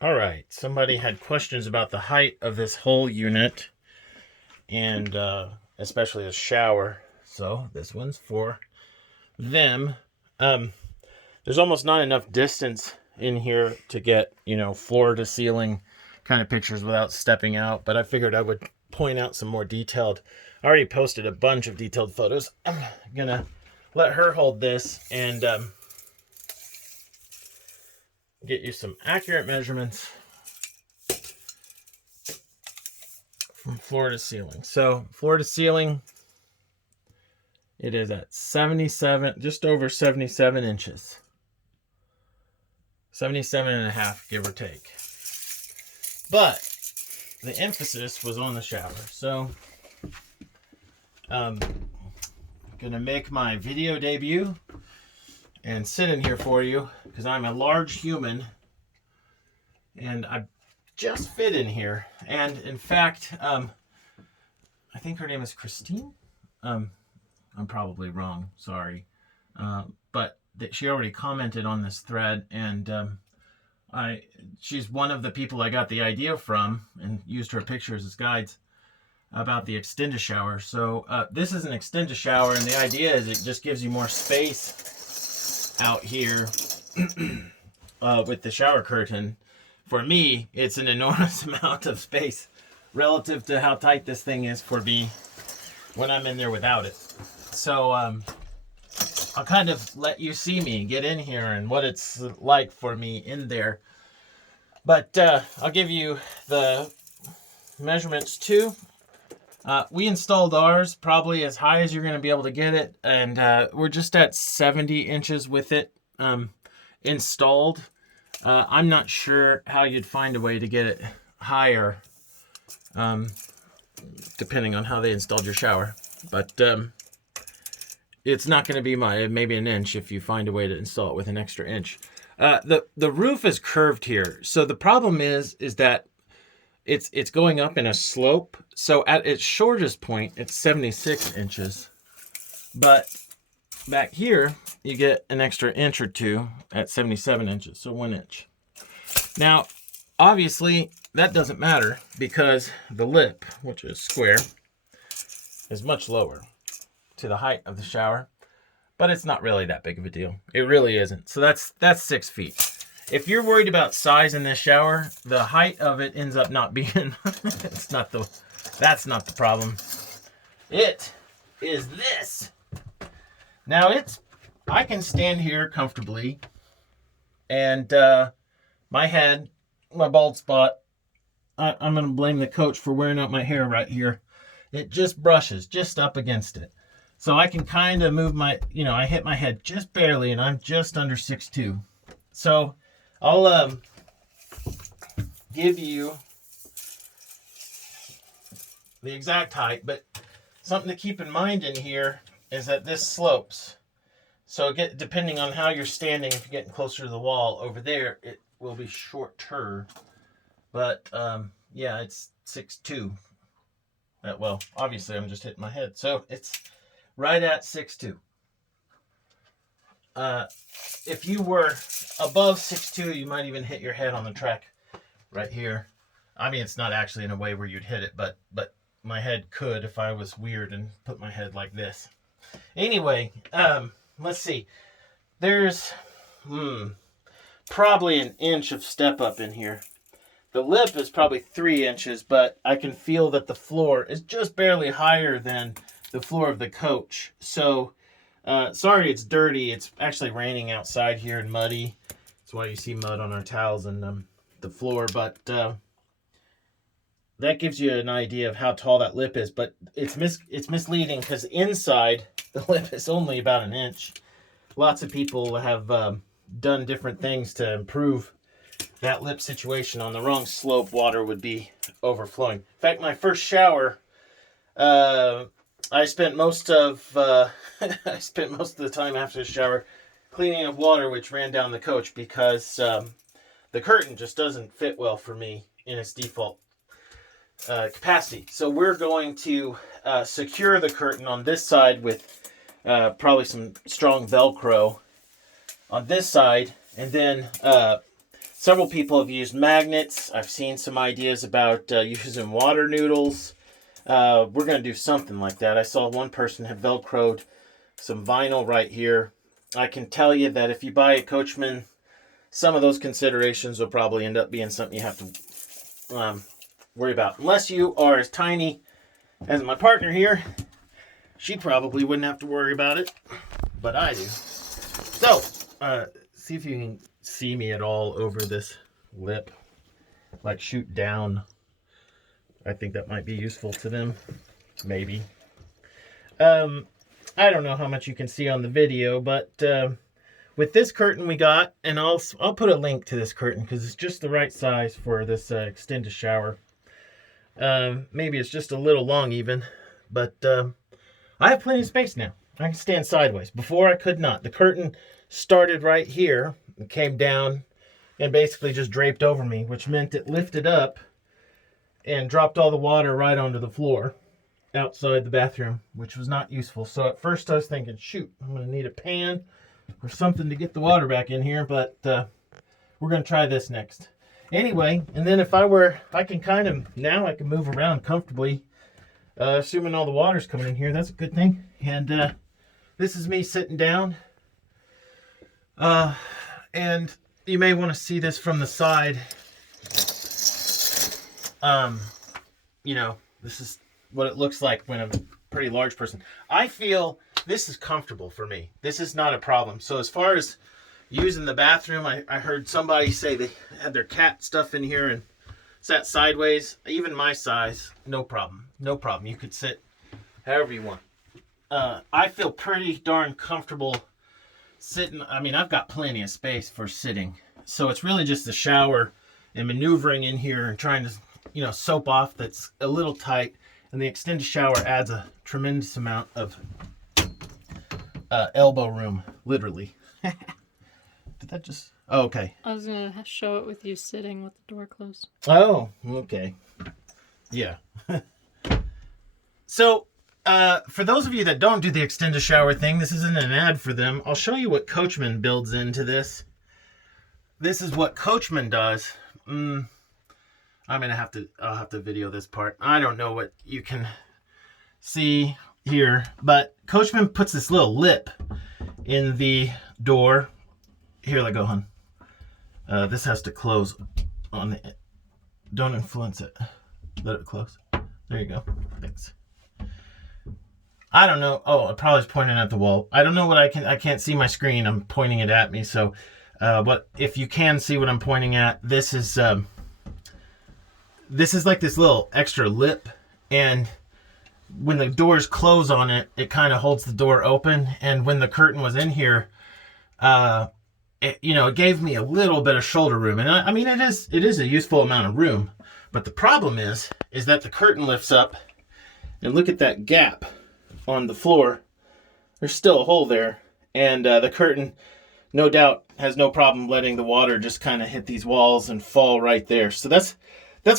All right, somebody had questions about the height of this whole unit and especially the shower. So this one's for them. Um, there's almost not enough distance in here to get, floor to ceiling kind of pictures without stepping out, but I figured I would point out some more detailed. I already posted a bunch of detailed photos. I'm gonna let her hold this and get you some accurate measurements from floor to ceiling. So floor to ceiling, it is at 77, just over 77 inches. 77 and a half, give or take. But the emphasis was on the shower. So I'm gonna make my video debut and sit in here for you because I'm a large human and I just fit in here. And in fact, I think her name is Christine. I'm probably wrong, sorry. But she already commented on this thread, and she's one of the people I got the idea from and used her pictures as guides about the extend shower. So this is an extend shower, and the idea is it just gives you more space out here with the shower curtain. For me, it's an enormous amount of space relative to how tight this thing is for me when I'm in there without it. So I'll kind of let you see me get in here and what it's like for me in there. But I'll give you the measurements too. We installed ours probably as high as you're going to be able to get it. And we're just at 70 inches with it installed. I'm not sure how you'd find a way to get it higher, depending on how they installed your shower. But it's not going to be maybe an inch if you find a way to install it with an extra inch. The roof is curved here, so the problem is that it's going up in a slope. So at its shortest point, it's 76 inches, but back here you get an extra inch or two at 77 inches, so 1 inch. Now, obviously, that doesn't matter because the lip, which is square, is much lower to the height of the shower, but it's not really that big of a deal. It really isn't. So that's 6 feet. If you're worried about size in this shower, the height of it ends up not being, that's not the problem. It is this. Now I can stand here comfortably, and my head, my bald spot, I'm going to blame the coach for wearing out my hair right here. It just brushes just up against it. So I can kind of move I hit my head just barely, and I'm just under 6'2". So I'll give you the exact height, but something to keep in mind in here is that this slopes. So depending on how you're standing, if you're getting closer to the wall over there, it will be shorter. But yeah, it's 6'2". Well, obviously I'm just hitting my head. So it's right at 6'2". If you were above 6'2", you might even hit your head on the track right here. I mean, it's not actually in a way where you'd hit it, but my head could if I was weird and put my head like this. Anyway, let's see. There's probably an inch of step up in here. The lip is probably 3 inches, but I can feel that the floor is just barely higher than the floor of the coach. So, sorry it's dirty. It's actually raining outside here and muddy. That's why you see mud on our towels and the floor. But that gives you an idea of how tall that lip is. But it's misleading because inside the lip is only about an inch. Lots of people have done different things to improve that lip situation. On the wrong slope, water would be overflowing. In fact, my first shower, I spent most of the time after the shower cleaning up water which ran down the coach because the curtain just doesn't fit well for me in its default capacity. So we're going to secure the curtain on this side with probably some strong Velcro on this side, and then Several people have used magnets. I've seen some ideas about using water noodles. We're going to do something like that. I saw one person had Velcroed some vinyl right here. I can tell you that if you buy a Coachmen, some of those considerations will probably end up being something you have to worry about. Unless you are as tiny as my partner here, she probably wouldn't have to worry about it, but I do. So, see if you can see me at all over this lip, like shoot down. I think that might be useful to them, maybe. I don't know how much you can see on the video, but with this curtain we got, and I'll put a link to this curtain because it's just the right size for this extended shower. Maybe it's just a little long even, but I have plenty of space now. I can stand sideways. Before I could not. The curtain started right here and came down and basically just draped over me, which meant it lifted up and dropped all the water right onto the floor outside the bathroom, which was not useful. So at first I was thinking, shoot, I'm going to need a pan or something to get the water back in here, but we're going to try this next. Anyway, and then if I can kind of, now I can move around comfortably, assuming all the water's coming in here. That's a good thing. And this is me sitting down. And you may want to see this from the side. You know, this is what it looks like when I'm a pretty large person. I feel this is comfortable for me. This is not a problem. So as far as using the bathroom, I heard somebody say they had their cat stuff in here and sat sideways. Even my size, no problem. No problem. You could sit however you want. I feel pretty darn comfortable sitting. I mean, I've got plenty of space for sitting. So it's really just the shower and maneuvering in here and trying to, you know, soap off that's a little tight. And the extended shower adds a tremendous amount of elbow room, literally. Did that just... Oh, okay. I was going to show it with you sitting with the door closed. Oh, okay. Yeah. So, for those of you that don't do the extended shower thing, this isn't an ad for them. I'll show you what Coachmen builds into this. This is what Coachmen does. I'll have to video this part. I don't know what you can see here, but Coachmen puts this little lip in the door. Here, let go, hon. This has to close on it. Don't influence it. Let it close. There you go. Thanks. I don't know. Oh, I probably was pointing at the wall. I don't know what I can't see my screen. I'm pointing it at me. So, but if you can see what I'm pointing at, this is like this little extra lip, and when the doors close on it, it kind of holds the door open. And when the curtain was in here, it gave me a little bit of shoulder room. And I mean, it is a useful amount of room. But the problem is that the curtain lifts up, and look at that gap on the floor. There's still a hole there. And the curtain, no doubt, has no problem letting the water just kind of hit these walls and fall right there. So that's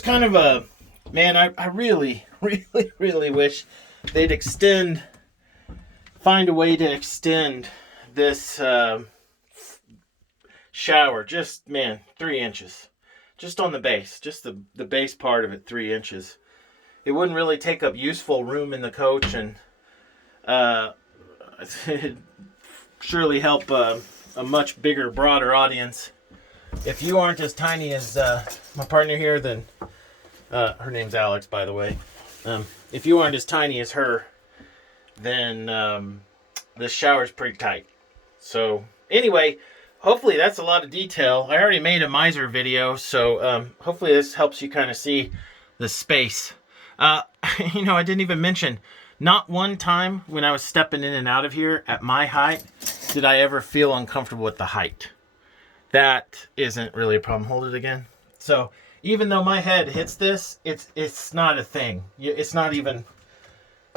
kind of a, man, I really, really, really wish they'd find a way to extend this shower, just, man, 3 inches. Just on the base, just the base part of it, 3 inches. It wouldn't really take up useful room in the coach, and it'd surely help a much bigger, broader audience. If you aren't as tiny as my partner here, then her name's Alex, by the way. If you aren't as tiny as her, then this shower's pretty tight. So anyway, hopefully that's a lot of detail. I already made a miser video, so hopefully this helps you kind of see the space. I didn't even mention, not one time when I was stepping in and out of here at my height did I ever feel uncomfortable with the height. That isn't really a problem. Hold it again. So even though my head hits this, it's not a thing. It's not even,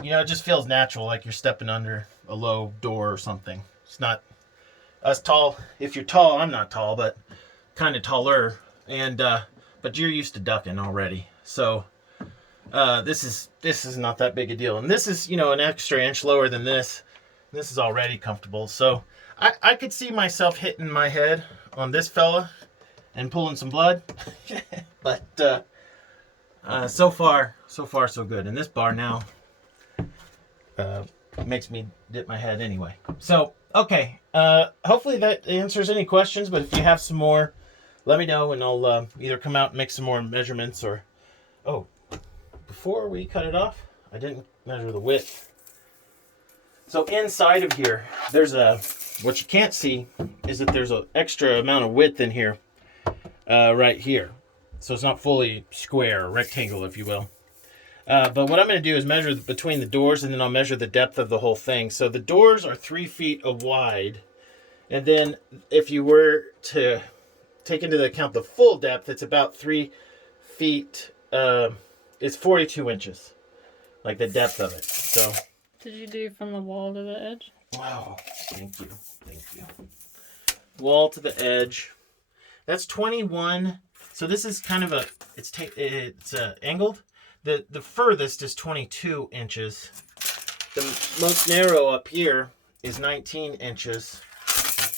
it just feels natural, like you're stepping under a low door or something. It's not as tall. If you're tall, I'm not tall, but kind of taller. And but you're used to ducking already. So this is not that big a deal. And this is, an extra inch lower than this. This is already comfortable. So I could see myself hitting my head on this fella and pulling some blood. But so far so good. And this bar now makes me dip my head anyway. So, okay. Hopefully that answers any questions, but if you have some more, let me know and I'll either come out and make some more measurements or... Oh, before we cut it off, I didn't measure the width. So inside of here, there's what you can't see is that there's an extra amount of width in here, right here. So it's not fully square, or rectangle, if you will. But what I'm going to do is measure between the doors, and then I'll measure the depth of the whole thing. So the doors are 3 feet wide. And then if you were to take into account the full depth, it's about 3 feet. It's 42 inches, like the depth of it. So... Did you do from the wall to the edge? Wow, thank you. Wall to the edge. That's 21. So this is kind of it's angled. The furthest is 22 inches. The most narrow up here is 19 inches.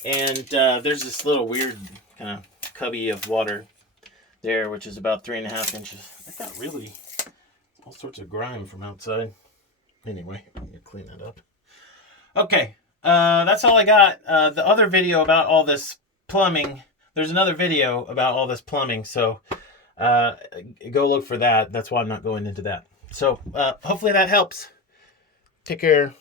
And there's this little weird kind of cubby of water there, which is about 3.5 inches. I got really all sorts of grime from outside. Anyway, I'm going to clean that up. Okay, that's all I got. The other video about all this plumbing, there's another video about all this plumbing, so go look for that. That's why I'm not going into that. So hopefully that helps. Take care.